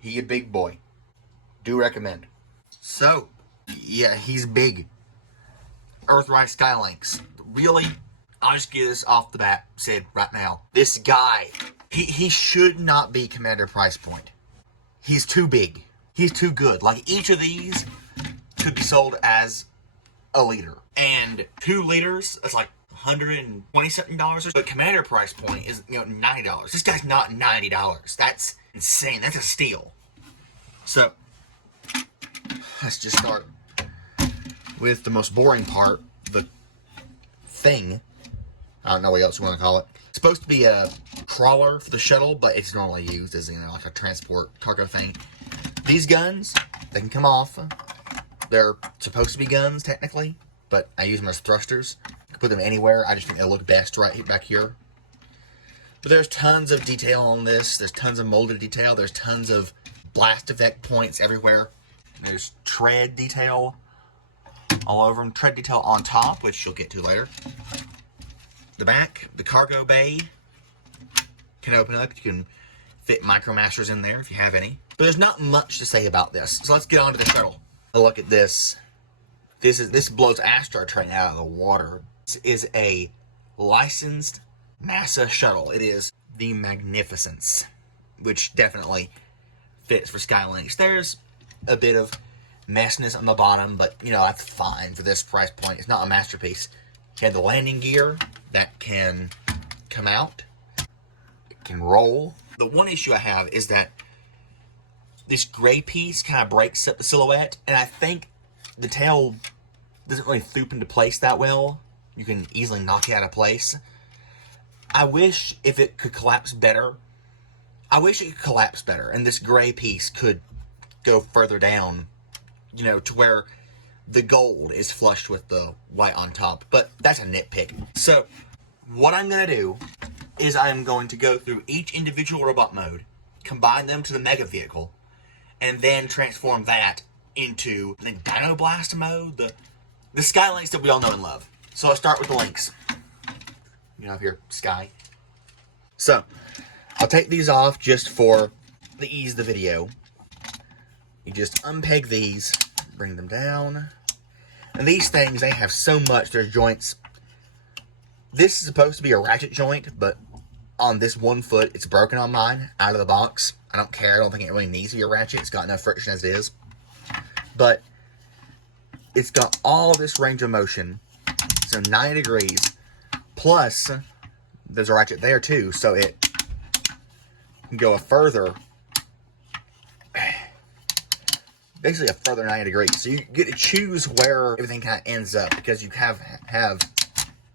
He a big boy. Do recommend. So, yeah, he's big. Earthrise Skylynx. Really, I'll just get this off the bat said right now. This guy, he should not be Commander price point. He's too big. He's too good. Like, each of these could be sold as a liter. And 2 liters, that's like $120 something. But Commander price point is, $90. This guy's not $90. That's insane. That's a steal. So, let's just start with the most boring part, the thing. I don't know what else you want to call it. It's supposed to be a crawler for the shuttle, but it's normally used as, like a transport cargo thing. These guns, they can come off. They're supposed to be guns, technically, but I use them as thrusters. You can put them anywhere. I just think they'll look best right back here. But there's tons of detail on this. There's tons of molded detail. There's tons of blast effect points everywhere. There's tread detail all over them. Tread detail on top, which you'll get to later. The back, the cargo bay can open up. You can fit MicroMasters in there if you have any. But there's not much to say about this. So let's get on to the shuttle. A look at this. This blows Astar Train out of the water. This is a licensed NASA shuttle. It is the Magnificence, which definitely fits for Skylynx. There's a bit of messiness on the bottom, but that's fine for this price point. It's not a masterpiece. You have the landing gear that can come out. It can roll. The one issue I have is that this gray piece kind of breaks up the silhouette, and I think the tail doesn't really floop into place that well. You can easily knock it out of place. I wish if it could collapse better. I wish it could collapse better, and this gray piece could go further down, to where the gold is flushed with the white on top. But that's a nitpick. So, what I'm going to do is I'm going to go through each individual robot mode, combine them to the Mega Vehicle, and then transform that into the Dino Blast mode, the Skylynx that we all know and love. So let's start with the Lynx. Up here, Sky. So, I'll take these off just for the ease of the video. You just unpeg these, bring them down. And these things, they have so much, there's joints. This is supposed to be a ratchet joint, but on this one foot, it's broken on mine, out of the box. I don't care, I don't think it really needs to be a ratchet. It's got enough friction as it is. But it's got all this range of motion, so 90 degrees, plus there's a ratchet there too, so it can go a further, basically a further 90 degrees. So you get to choose where everything kind of ends up, because you have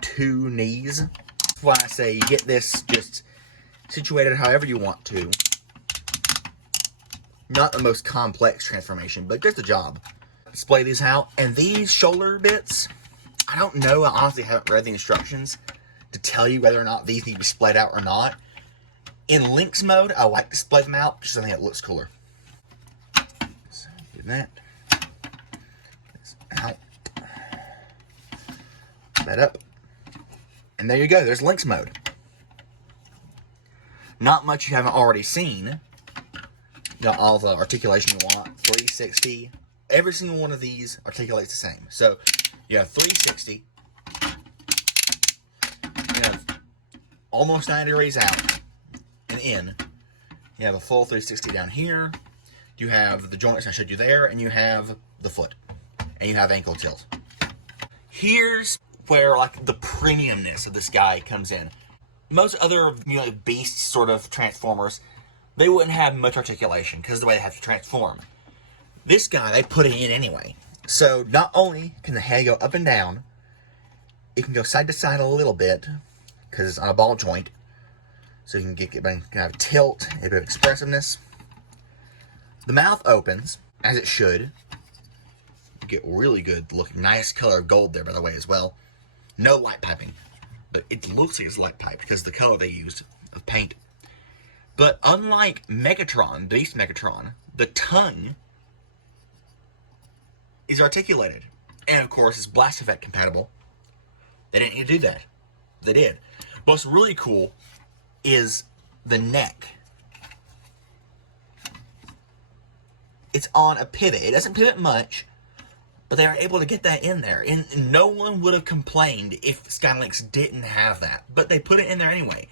2 knees. That's why I say you get this just situated however you want to. Not the most complex transformation, but just a job. Display these out, and these shoulder bits, I don't know, I honestly haven't read the instructions to tell you whether or not these need to be splayed out or not. In Lynx mode, I like to splay them out, just so I think it looks cooler. So, do that. This out. That up. And there you go, there's Lynx mode. Not much you haven't already seen. You got all the articulation you want, 360. Every single one of these articulates the same. So, you have 360. You have almost 90 degrees out and in. You have a full 360 down here. You have the joints I showed you there, and you have the foot. And you have ankle tilt. Here's where, the premiumness of this guy comes in. Most other, beast sort of transformers, they wouldn't have much articulation because of the way they have to transform. This guy, they put it in anyway. So, not only can the head go up and down, it can go side to side a little bit, because it's on a ball joint. So you can get kind of tilt, a bit of expressiveness. The mouth opens, as it should. You get really good looking, nice color of gold there, by the way, as well. No light piping. But it looks like it's light pipe, because of the color they used of paint. But unlike Megatron, Beast Megatron, the tongue is articulated. And of course, it's blast effect compatible. They didn't need to do that. They did. But what's really cool is the neck. it's on a pivot. It doesn't pivot much, but they are able to get that in there. And no one would have complained if Skylynx didn't have that. But they put it in there anyway.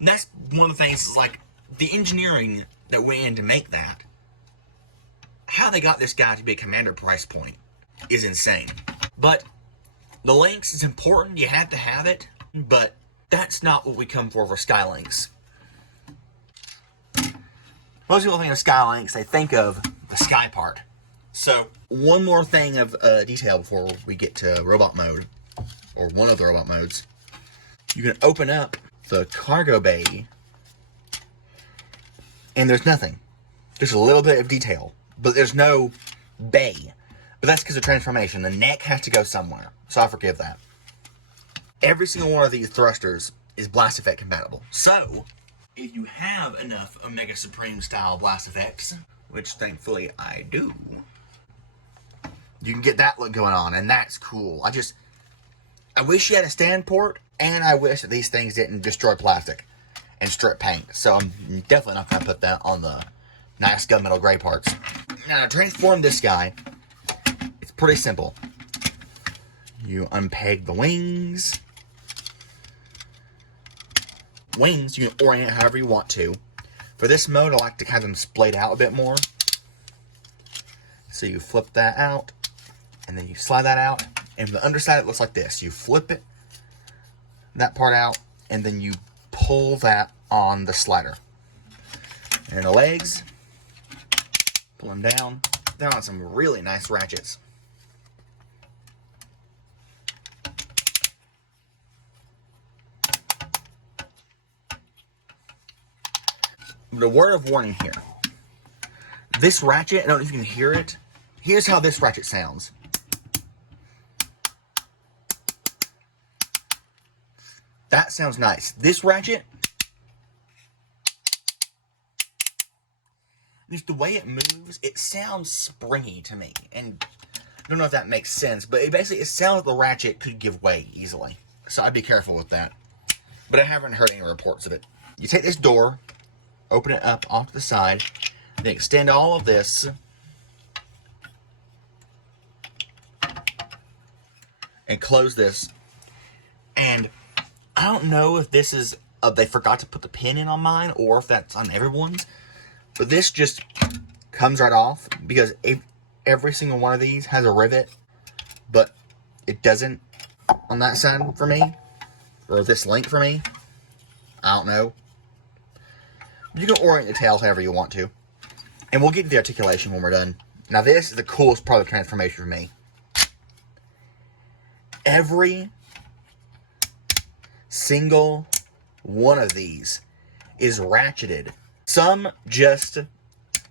And that's one of the things, is like, the engineering that went in to make that. How they got this guy to be a commander price point is insane. But the Lynx is important. You have to have it. But that's not what we come for Skylynx. Most people think of Skylynx, they think of the sky part. So, one more thing of detail before we get to robot mode, or one of the robot modes. You can open up the cargo bay, and there's nothing. Just a little bit of detail, but there's no bay. But that's because of transformation. The neck has to go somewhere, so I forgive that. Every single one of these thrusters is blast effect compatible. So, if you have enough Omega Supreme style blast effects, which thankfully I do, you can get that look going on, and that's cool. I wish you had a stand port, and I wish that these things didn't destroy plastic and strip paint. So I'm definitely not going to put that on the nice gunmetal gray parts. Now, to transform this guy, it's pretty simple. You unpeg the wings. Wings, you can orient however you want to. For this mode, I like to have them splayed out a bit more. So you flip that out, and then you slide that out, and the underside, it looks like this. You flip it, that part out, and then you pull that on the slider. And the legs, pull them down. They're on some really nice ratchets. But a word of warning here. This ratchet, I don't know if you can hear it. Here's how this ratchet sounds. That sounds nice. This ratchet, just the way it moves, it sounds springy to me. And I don't know if that makes sense, but it sounds like the ratchet could give way easily. So I'd be careful with that. But I haven't heard any reports of it. You take this door, open it up off to the side, then extend all of this, and close this. And I don't know if this is, they forgot to put the pin in on mine, or if that's on everyone's, but this just comes right off, because every single one of these has a rivet, but it doesn't on that side for me, or this link for me. I don't know. You can orient the tails however you want to. And we'll get to the articulation when we're done. Now this is the coolest part of the transformation for me. Every single one of these is ratcheted. Some just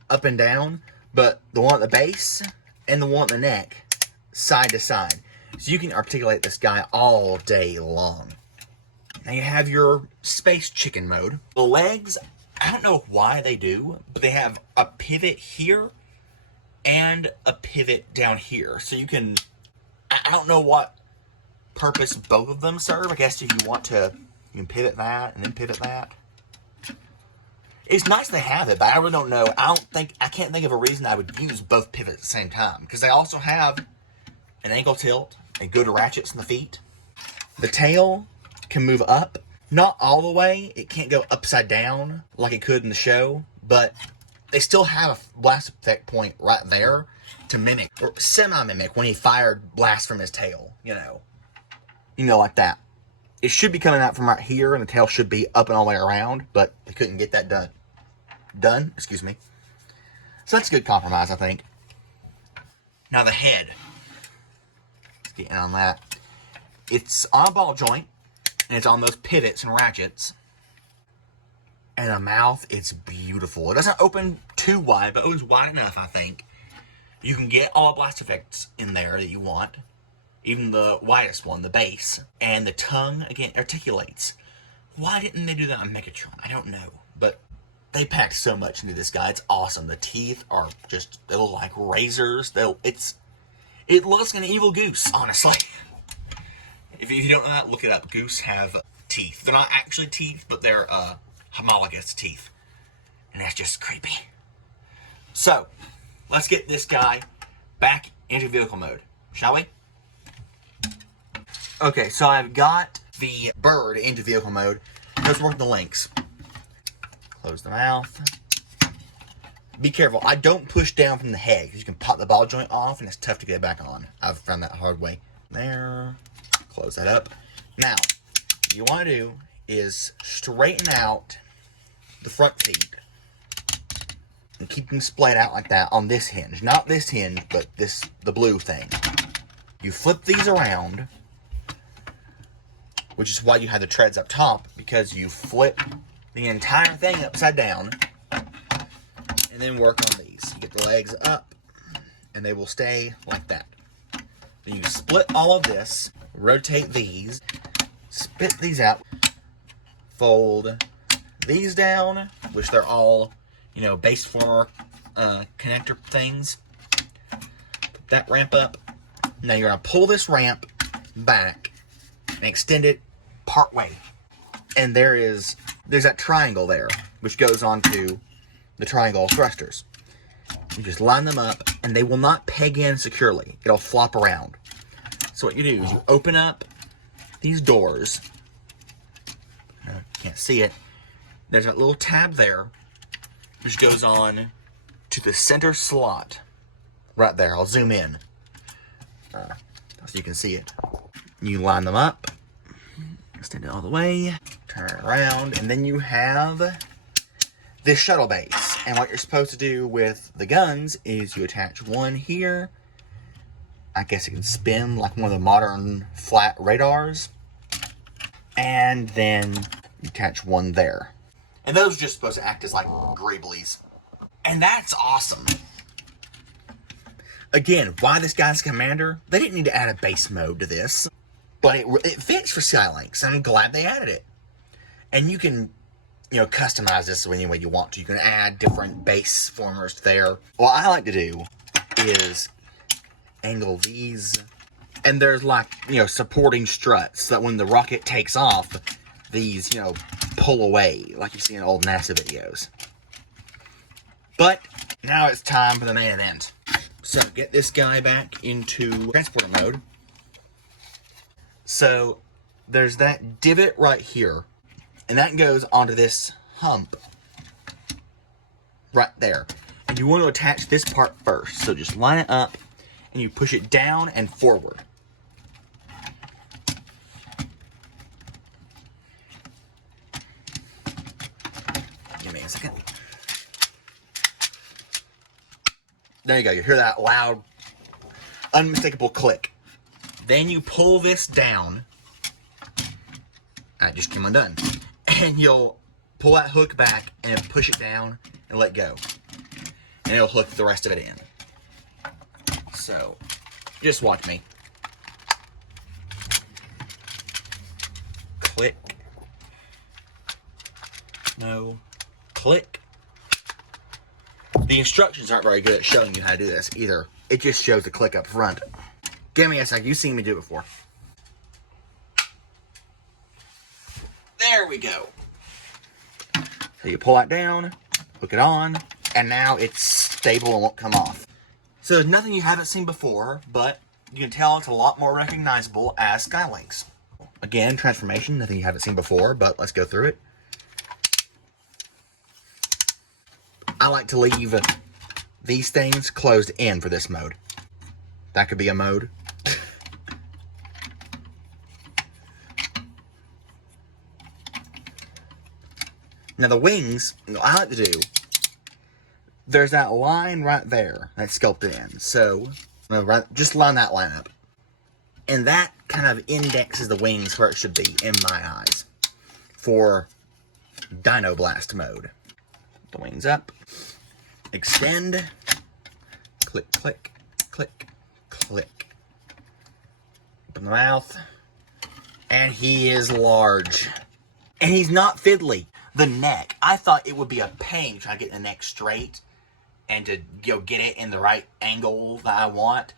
up and down, but the one at the base and the one at the neck, side to side. So you can articulate this guy all day long. Now you have your space chicken mode. The legs, I don't know why they do, but they have a pivot here and a pivot down here. So you can, I don't know what purpose both of them serve. I guess if you want to, you can pivot that and then pivot that. It's nice they have it, but I really don't know. I can't think of a reason I would use both pivots at the same time. Because they also have an ankle tilt and good ratchets in the feet. The tail can move up. Not all the way. It can't go upside down like it could in the show, but they still have a blast effect point right there to mimic, or semi-mimic, when he fired blast from his tail, you know, like that. It should be coming out from right here, and the tail should be up and all the way around, but they couldn't get that done. Excuse me. So that's a good compromise, I think. Now the head. Let's get in on that. It's on a ball joint, and it's on those pivots and ratchets. And the mouth, it's beautiful. It doesn't open too wide, but it opens wide enough, I think. You can get all blast effects in there that you want. Even the widest one, the base. And the tongue, again, articulates. Why didn't they do that on Megatron? I don't know. But they packed so much into this guy. It's awesome. The teeth are just, they look like razors. It looks like an evil goose, honestly. If you don't know that, look it up. Goose have teeth. They're not actually teeth, but they're homologous teeth. And that's just creepy. So, let's get this guy back into vehicle mode, shall we? Okay, so I've got the bird into vehicle mode. Let's work the links. Close the mouth. Be careful. I don't push down from the head because you can pop the ball joint off and it's tough to get it back on. I've found that hard way. There. Close that up. Now, what you want to do is straighten out the front feet and keep them splayed out like that on this hinge. Not this hinge, but the blue thing. You flip these around, which is why you have the treads up top, because you flip the entire thing upside down and then work on these. You get the legs up and they will stay like that. Then you split all of this, rotate these, spit these out, fold these down, which they're all, base former connector things. Put that ramp up. Now you're going to pull this ramp back and extend it part way. And there's that triangle there, which goes onto the triangle thrusters. You just line them up, and they will not peg in securely. It'll flop around. So what you do is you open up these doors. Can't see it. There's that little tab there, which goes on to the center slot. Right there. I'll zoom in so you can see it. You line them up. Extend it all the way. Turn it around. And then you have this shuttle base. And what you're supposed to do with the guns is you attach one here. I guess it can spin like one of the modern flat radars. And then you attach one there. And those are just supposed to act as like greeblies. And that's awesome. Again, why this guy's commander? They didn't need to add a base mode to this. But it fits for Skylynx. I'm glad they added it. And you can, customize this any way you want to. You can add different base formers there. What I like to do is angle these. And there's like, supporting struts so that when the rocket takes off, these, pull away like you see in old NASA videos. But now it's time for the main event. So get this guy back into transporter mode. So there's that divot right here. And that goes onto this hump right there. And you want to attach this part first. So just line it up and you push it down and forward. Give me a second. There you go. You hear that loud, unmistakable click. Then you pull this down. That just came undone. And you'll pull that hook back and push it down and let go. And it'll hook the rest of it in. So, just watch me. Click. No. Click. The instructions aren't very good at showing you how to do this either. It just shows the click up front. Give me a sec. You've seen me do it before. There we go. So you pull that down, hook it on, and now it's stable and won't come off. So there's nothing you haven't seen before, but you can tell it's a lot more recognizable as Skylynx. Again, transformation, nothing you haven't seen before, but let's go through it. I like to leave these things closed in for this mode. That could be a mode. Now the wings, what I like to do, there's that line right there that's sculpted in. So, just line that line up. And that kind of indexes the wings where it should be, in my eyes, for Dino Blast mode. The wings up, extend, click, click, click, click. Open the mouth, and he is large. And he's not fiddly. The neck, I thought it would be a pain trying to get the neck straight and to get it in the right angle that I want.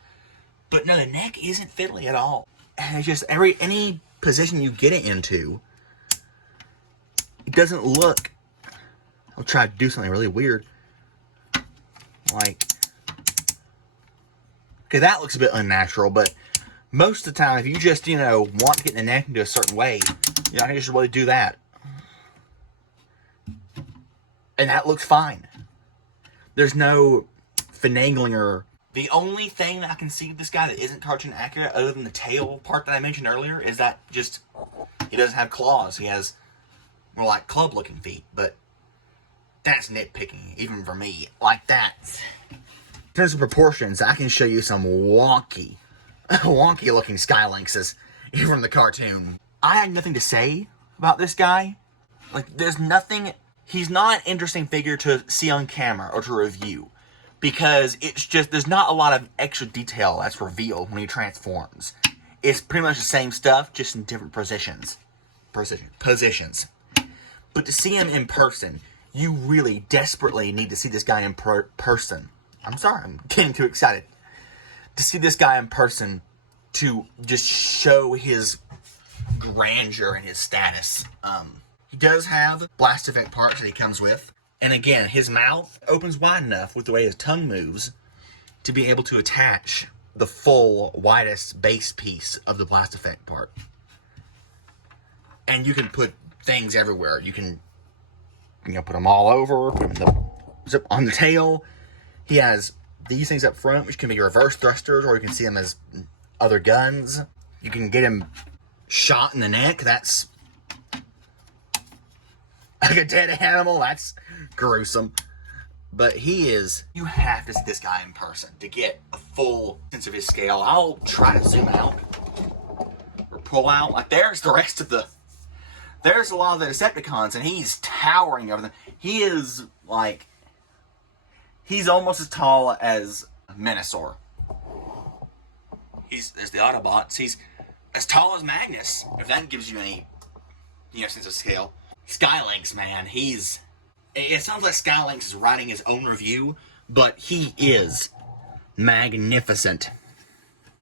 But no, the neck isn't fiddly at all. And it's just any position you get it into, it doesn't look. I'll try to do something really weird. Like Okay, that looks a bit unnatural, but most of the time, if you just, you know, want to get the neck into a certain way, you're not going to just really do that. And that looks fine. There's no finagling or... The only thing that I can see with this guy that isn't cartoon accurate, other than the tail part that I mentioned earlier, is that just... He doesn't have claws. He has more like club-looking feet, but that's nitpicking, even for me. Like that. In terms of proportions, I can show you some wonky looking Skylynxes, even from the cartoon. I had nothing to say about this guy. Like, there's nothing... He's not an interesting figure to see on camera or to review, because it's just, there's not a lot of extra detail that's revealed when he transforms. It's pretty much the same stuff, just in different positions. Positions. But to see him in person, you really desperately need to see this guy in person. I'm sorry, I'm getting too excited. To see this guy in person, to just show his grandeur and his status. He does have blast effect parts that he comes with. And again, his mouth opens wide enough with the way his tongue moves to be able to attach the full, widest base piece of the blast effect part. And you can put things everywhere. You can, you know, put them all over, put them on the tail. He has these things up front, which can be reverse thrusters, or you can see them as other guns. You can get him shot in the neck. That's like a dead animal. That's gruesome. But he is... You have to see this guy in person to get a full sense of his scale. I'll try to zoom out or pull out. Like, there's the rest of the... There's a lot of the Decepticons, and he's towering over them. He is, like... He's almost as tall as Menasor. There's the Autobots. He's as tall as Magnus, if that gives you any, you know, sense of scale. Skylynx, man, he's... It sounds like Skylynx is writing his own review, but he is magnificent.